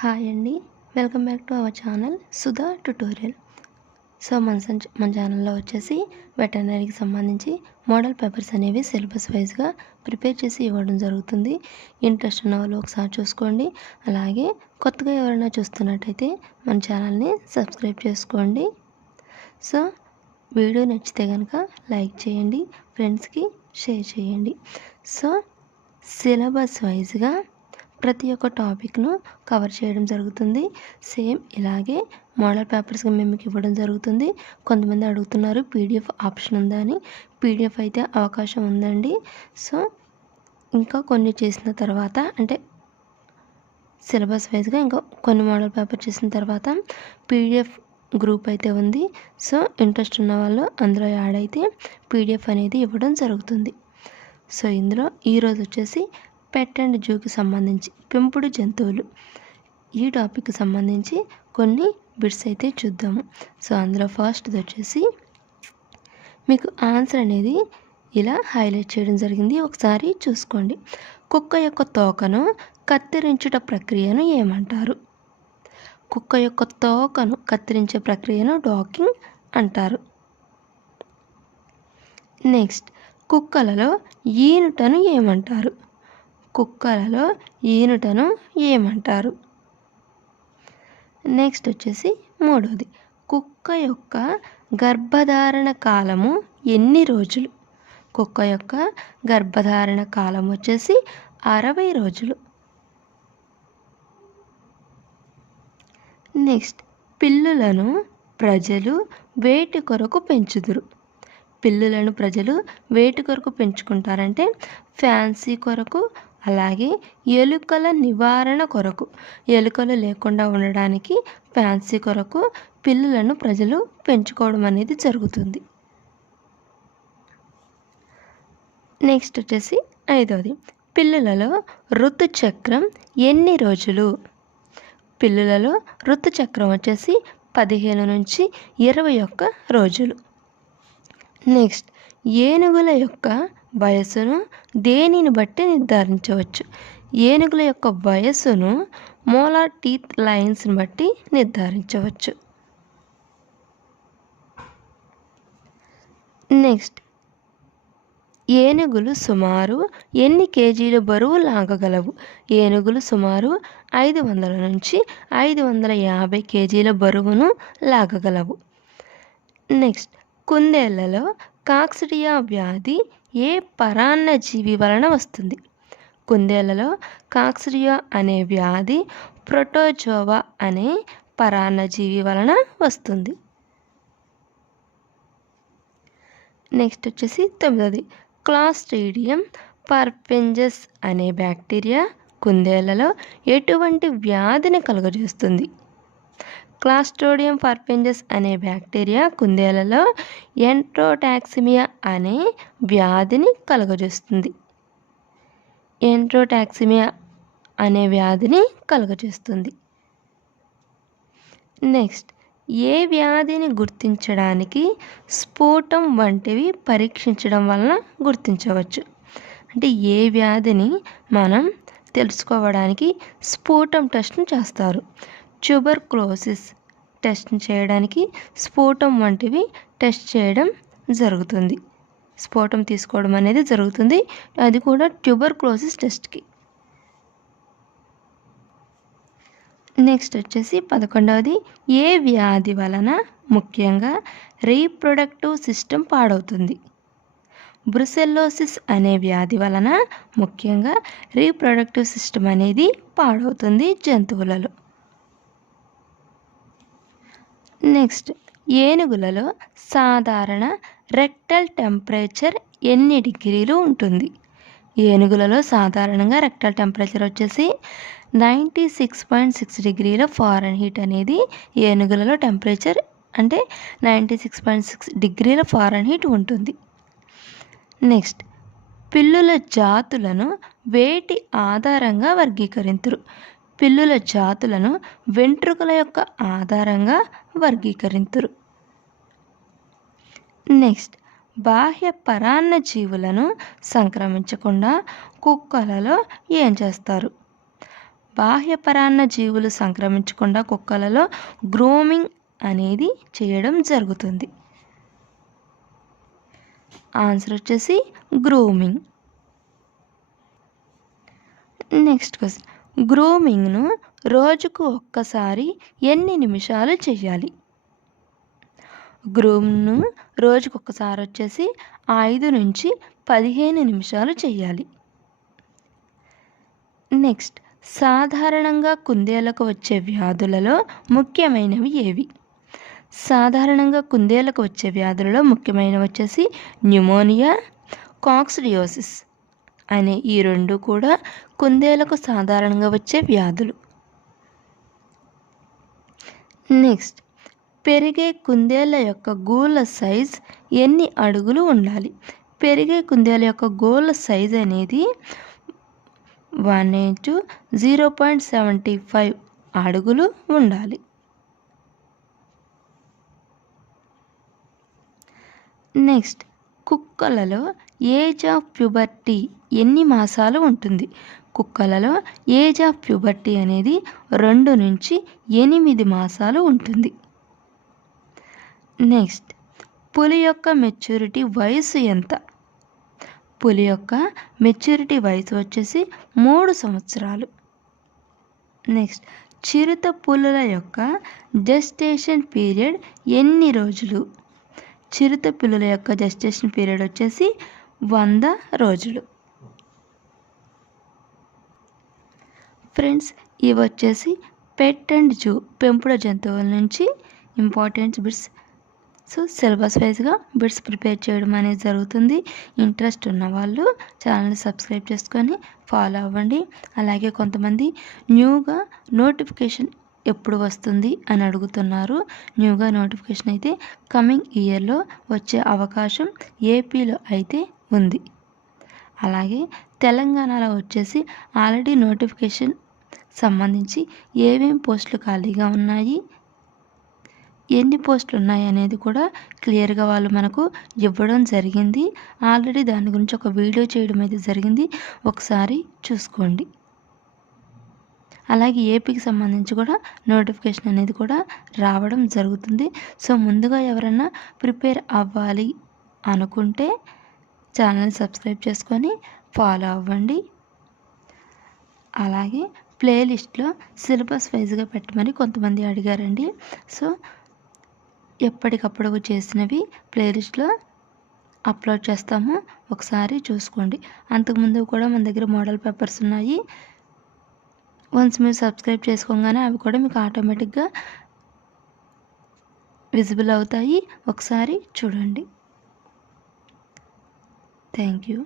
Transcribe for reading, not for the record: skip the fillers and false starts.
Hi అండి, welcome back to our channel Sudha tutorial. So మన ఛానల్లో వచ్చేసి వెటర్నరీకి సంబంధించి మోడల్ పేపర్స్ అనేవి సిలబస్ వైజ్గా ప్రిపేర్ చేసి ఇవ్వడం జరుగుతుంది. ఇంట్రెస్ట్ ఉన్న వాళ్ళు ఒకసారి చూసుకోండి. అలాగే కొత్తగా ఎవరైనా చూస్తున్నట్టయితే మన ఛానల్ని సబ్స్క్రైబ్ చేసుకోండి. సో వీడియో నచ్చితే కనుక లైక్ చేయండి, ఫ్రెండ్స్కి షేర్ చేయండి. సో సిలబస్ వైజ్గా ప్రతి ఒక్క టాపిక్ను కవర్ చేయడం జరుగుతుంది. సేమ్ ఇలాగే మోడల్ పేపర్స్గా మేము ఇవ్వడం జరుగుతుంది. కొంతమంది అడుగుతున్నారు పీడిఎఫ్ ఆప్షన్ ఉందా అని. పీడిఎఫ్ అయితే అవకాశం ఉందండి. సో ఇంకా కొన్ని చేసిన తర్వాత, అంటే సిలబస్ వైజ్గా ఇంకా కొన్ని మోడల్ పేపర్ చేసిన తర్వాత పీడిఎఫ్ గ్రూప్ అయితే ఉంది. సో ఇంట్రెస్ట్ ఉన్న వాళ్ళు అందులో యాడ్ అయితే పీడిఎఫ్ అనేది ఇవ్వడం జరుగుతుంది. సో ఇందులో ఈరోజు వచ్చేసి పెట్ అండ్ జూకి సంబంధించి పెంపుడు జంతువులు ఈ టాపిక్కి సంబంధించి కొన్ని బిట్స్ అయితే చూద్దాము. సో అందులో ఫస్ట్ది వచ్చేసి మీకు ఆన్సర్ అనేది ఇలా హైలైట్ చేయడం జరిగింది, ఒకసారి చూసుకోండి. కుక్క యొక్క తోకను కత్తిరించుట ప్రక్రియను ఏమంటారు? కుక్క యొక్క తోకను కత్తిరించే ప్రక్రియను డాకింగ్ అంటారు. నెక్స్ట్, కుక్కలలో ఈనుటను ఏమంటారు? కుక్కలలో ఈనుటను ఏమంటారు? నెక్స్ట్ వచ్చేసి మూడోది, కుక్క యొక్క గర్భధారణ కాలము ఎన్ని రోజులు? కుక్క యొక్క గర్భధారణ కాలం వచ్చేసి 60 రోజులు. నెక్స్ట్, పిల్లులను ప్రజలు వేటి కొరకు పెంచుదురు? పిల్లులను ప్రజలు వేటి కొరకు పెంచుకుంటారంటే ఫ్యాన్సీ కొరకు, అలాగే ఎలుకల నివారణ కొరకు. ఎలుకలు లేకుండా ఉండడానికి ఫ్యాన్సీ కొరకు పిల్లులను ప్రజలు పెంచుకోవడం అనేది జరుగుతుంది. నెక్స్ట్ వచ్చేసి ఐదవది, పిల్లులలో ఋతుచక్రం ఎన్ని రోజులు? పిల్లులలో ఋతుచక్రం వచ్చేసి 15 నుంచి 21 రోజులు. నెక్స్ట్, ఏనుగుల యొక్క వయస్సును దేనిని బట్టి నిర్ధారించవచ్చు? ఏనుగుల యొక్క వయస్సును మోలార్ టీత్ లైన్స్ని బట్టి నిర్ధారించవచ్చు. నెక్స్ట్, ఏనుగులు సుమారు ఎన్ని కేజీల బరువు లాగగలవు? ఏనుగులు సుమారు 500 నుంచి 550 కేజీల బరువును లాగగలవు. నెక్స్ట్, కుందేళ్లలో కాక్సిడియా వ్యాధి ఏ పరాన్నజీవి వలన వస్తుంది? కుందేళ్లలో కాక్సిడియా అనే వ్యాధి ప్రోటోజోవా అనే పరాన్నజీవి వలన వస్తుంది. నెక్స్ట్ వచ్చేసి 9వది, క్లాస్ట్రీడియం పర్ఫెంజస్ అనే బ్యాక్టీరియా కుందేళ్లలో ఎటువంటి వ్యాధిని కలుగజేస్తుంది? క్లాస్ట్రీడియం పర్ఫెంజస్ అనే బ్యాక్టీరియా కుందేళ్లలో ఎంట్రోటాక్సిమియా అనే వ్యాధిని కలుగజేస్తుంది. ఎంట్రోటాక్సిమియా అనే వ్యాధిని కలుగజేస్తుంది. నెక్స్ట్, ఏ వ్యాధిని గుర్తించడానికి స్ఫోటం వంటివి పరీక్షించడం వలన గుర్తించవచ్చు? అంటే ఏ వ్యాధిని మనం తెలుసుకోవడానికి స్ఫోటం టెస్ట్ను చేస్తారు. ట్యూబర్క్లోసిస్ టెస్ట్ చేయడానికి స్ఫోటం వంటివి టెస్ట్ చేయడం జరుగుతుంది. స్ఫోటం తీసుకోవడం అనేది జరుగుతుంది, అది కూడా ట్యూబర్క్లోసిస్ టెస్ట్కి. నెక్స్ట్ వచ్చేసి 11వది, ఏ వ్యాధి వలన ముఖ్యంగా రీప్రొడక్టివ్ సిస్టమ్ పాడవుతుంది? బ్రుసెల్లోసిస్ అనే వ్యాధి వలన ముఖ్యంగా రీప్రొడక్టివ్ సిస్టమ్ అనేది పాడవుతుంది జంతువులలో. నెక్స్ట్, ఏనుగులలో సాధారణ రెక్టల్ టెంపరేచర్ ఎన్ని డిగ్రీలు ఉంటుంది? ఏనుగులలో సాధారణంగా రెక్టల్ టెంపరేచర్ వచ్చేసి 96.6 డిగ్రీల ఫారెన్హీట్ అనేది ఏనుగులలో టెంపరేచర్, అంటే 96.6 డిగ్రీల ఫారెన్హీట్ ఉంటుంది. నెక్స్ట్, పిల్లుల జాతులను వేటి ఆధారంగా వర్గీకరింతురు? పిల్లుల జాతులను వెంట్రుకల యొక్క ఆధారంగా వర్గీకరింతురు. నెక్స్ట్, బాహ్య పరాన్నజీవులను సంక్రమించకుండా కుక్కలలో ఏం చేస్తారు? బాహ్యపరాన్న జీవులు సంక్రమించకుండా కుక్కలలో గ్రూమింగ్ అనేది చేయడం జరుగుతుంది. ఆన్సర్ వచ్చేసి గ్రూమింగ్. నెక్స్ట్ క్వశ్చన్, గ్రూమింగ్ను రోజుకు ఒక్కసారి ఎన్ని నిమిషాలు చేయాలి? గ్రూమ్ను రోజుకు ఒక్కసారి వచ్చేసి 5 నుంచి 15 నిమిషాలు చేయాలి. నెక్స్ట్, సాధారణంగా కుందేలకు వచ్చే వ్యాధులలో ముఖ్యమైనవి ఏవి? సాధారణంగా కుందేలకు వచ్చే వ్యాధులలో ముఖ్యమైనవి వచ్చేసి న్యూమోనియా, కాక్సిడియోసిస్ అనే ఈ రెండు కూడా కుందేలకు సాధారణంగా వచ్చే వ్యాధులు. నెక్స్ట్, పెరిగే కుందేళ్ళ యొక్క గూళ్ళ సైజ్ ఎన్ని అడుగులు ఉండాలి? పెరిగే కుందేళ్ళ యొక్క గోళ్ళ సైజ్ అనేది 1:0.75 అడుగులు ఉండాలి. నెక్స్ట్, కుక్కలలో ఏజ్ ఆఫ్ ప్యూబర్టీ ఎన్ని మాసాలు ఉంటుంది? కుక్కలలో ఏజ్ ఆఫ్ ప్యూబర్టీ అనేది 2 నుంచి 8 మాసాలు ఉంటుంది. నెక్స్ట్, పులి యొక్క మెచ్యూరిటీ వయసు ఎంత? పులి యొక్క మెచ్యూరిటీ వయసు వచ్చేసి 3 సంవత్సరాలు. నెక్స్ట్, చిరుత పులుల యొక్క జెస్టేషన్ పీరియడ్ ఎన్ని రోజులు? చిరుత పులుల యొక్క జెస్టేషన్ పీరియడ్ వచ్చేసి 100 రోజులు. ఫ్రెండ్స్, ఇవి వచ్చేసి పెట్ అండ్ జూ పెంపుడు జంతువుల నుంచి ఇంపార్టెంట్ బిట్స్. సో సిలబస్ వైజ్గా బిట్స్ ప్రిపేర్ చేయడం అనేది జరుగుతుంది. ఇంట్రెస్ట్ ఉన్న వాళ్ళు ఛానల్ని సబ్స్క్రైబ్ చేసుకొని ఫాలో అవ్వండి. అలాగే కొంతమంది న్యూగా నోటిఫికేషన్ ఎప్పుడు వస్తుంది అని అడుగుతున్నారు. న్యూగా నోటిఫికేషన్ అయితే కమింగ్ ఇయర్లో వచ్చే అవకాశం ఏపీలో అయితే ఉంది. అలాగే తెలంగాణలో వచ్చేసి ఆల్రెడీ నోటిఫికేషన్ సంబంధించి ఏమేం పోస్టులు ఖాళీగా ఉన్నాయి, ఎన్ని పోస్టులు ఉన్నాయి అనేది కూడా క్లియర్గా వాళ్ళు మనకు ఇవ్వడం జరిగింది. ఆల్రెడీ దాని గురించి ఒక వీడియో చేయడం అయితే జరిగింది, ఒకసారి చూసుకోండి. అలాగే ఏపీకి సంబంధించి కూడా నోటిఫికేషన్ అనేది కూడా రావడం జరుగుతుంది. సో ముందుగా ఎవరైనా ప్రిపేర్ అవ్వాలి అనుకుంటే ఛానల్ సబ్స్క్రైబ్ చేసుకొని ఫాలో అవ్వండి. అలాగే ప్లేలిస్ట్లో సిలబస్ వైజ్గా పెట్టమని కొంతమంది అడిగారండి. సో ఎప్పటికప్పుడు చేసినవి ప్లేలిస్ట్లో అప్లోడ్ చేస్తాము, ఒకసారి చూసుకోండి. అంతకుముందు కూడా మన దగ్గర మోడల్ పేపర్స్ ఉన్నాయి. వన్స్ మీరు సబ్స్క్రైబ్ చేసుకోగానే అవి కూడా మీకు ఆటోమేటిక్గా విజిబుల్ అవుతాయి, ఒకసారి చూడండి. Thank you.